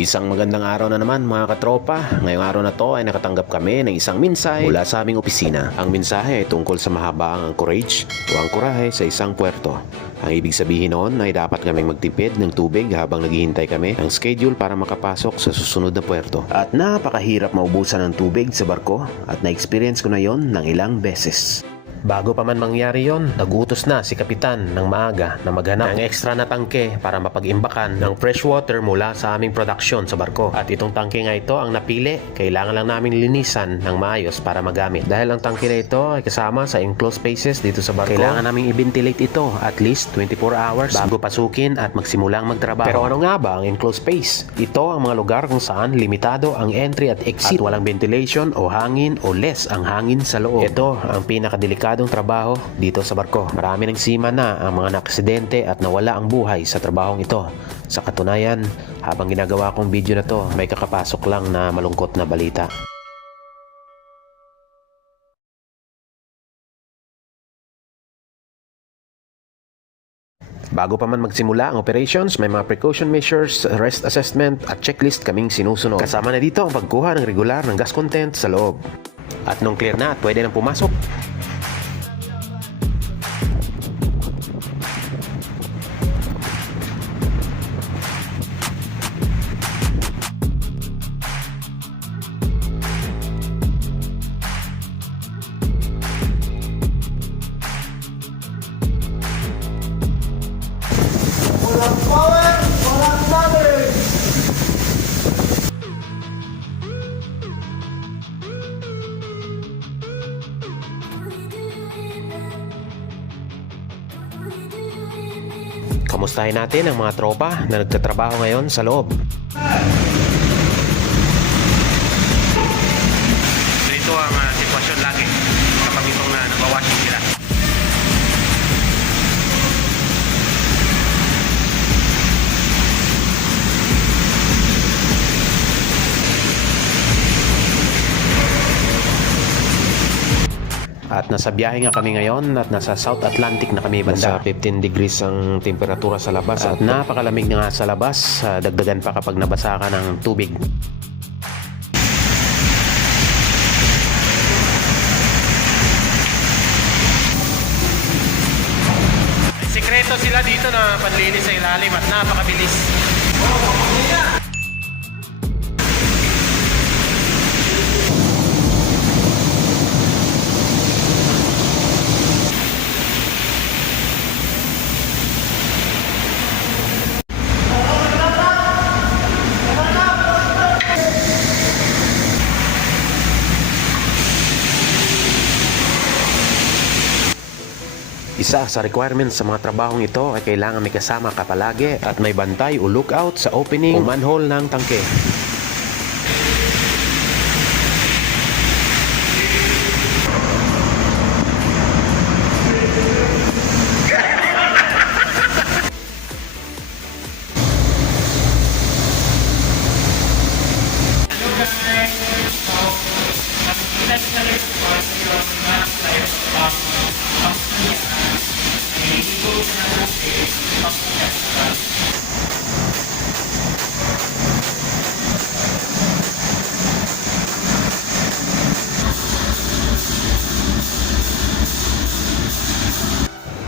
Isang magandang araw na naman mga katropa. Ngayong araw na to ay nakatanggap kami ng isang mensahe mula sa aming opisina. Ang mensahe ay tungkol sa mahabaang anchorage o angkorahe sa isang puerto. Ang ibig sabihin noon ay dapat kaming magtipid ng tubig habang naghihintay kami ng schedule para makapasok sa susunod na puerto. At napakahirap maubusan ng tubig sa barko at na-experience ko na yon ng ilang beses. Bago pa man mangyari yon, nagutos na si Kapitan ng maaga na maghanap ng extra na tangke para mapag-imbakan ng fresh water mula sa aming production sa barko. At itong tangke nga ito ang napili, kailangan lang namin linisan ng maayos para magamit. Dahil ang tangke na ito ay kasama sa enclosed spaces dito sa barko, kailangan namin i-ventilate ito at least 24 hours bago pasukin at magsimulang magtrabaho. Pero ano nga ba ang enclosed space? Ito ang mga lugar kung saan limitado ang entry at exit at walang ventilation o hangin o less ang hangin sa loob. Ito ang pinakadelikadong trabaho dito sa barko. Marami ng sima na ang mga naksidente at nawala ang buhay sa trabahong ito. Sa katunayan, habang ginagawa kong video na to, may kakapasok lang na malungkot na balita. Bago pa man magsimula ang operations, may mga precaution measures, rest assessment at checklist kaming sinusunod. Kasama na dito ang pagkuha ng regular ng gas content sa loob. At nung clear na at pwede nang pumasok, kamustahin natin ang mga tropa na nagtatrabaho ngayon sa loob. At nasa biyahe nga kami ngayon at nasa South Atlantic na kami banda. Nasa 15 degrees ang temperatura sa labas at napakalamig na nga sa labas. Ah, dagdagan pa kapag nabasa ka ng tubig. Sikreto sila dito na panlinis sa ilalim at napakabilis. Isa sa requirements sa mga trabahong ito ay kailangan may kasama ka palagi at may bantay o lookout sa opening o manhole ng tangke.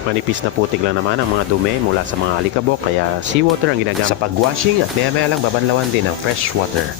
Manipis na putik lang naman ang mga dumi mula sa mga alikabok kaya seawater ang ginagamit sa pagwashing at maya maya lang babanlawan din ng fresh water.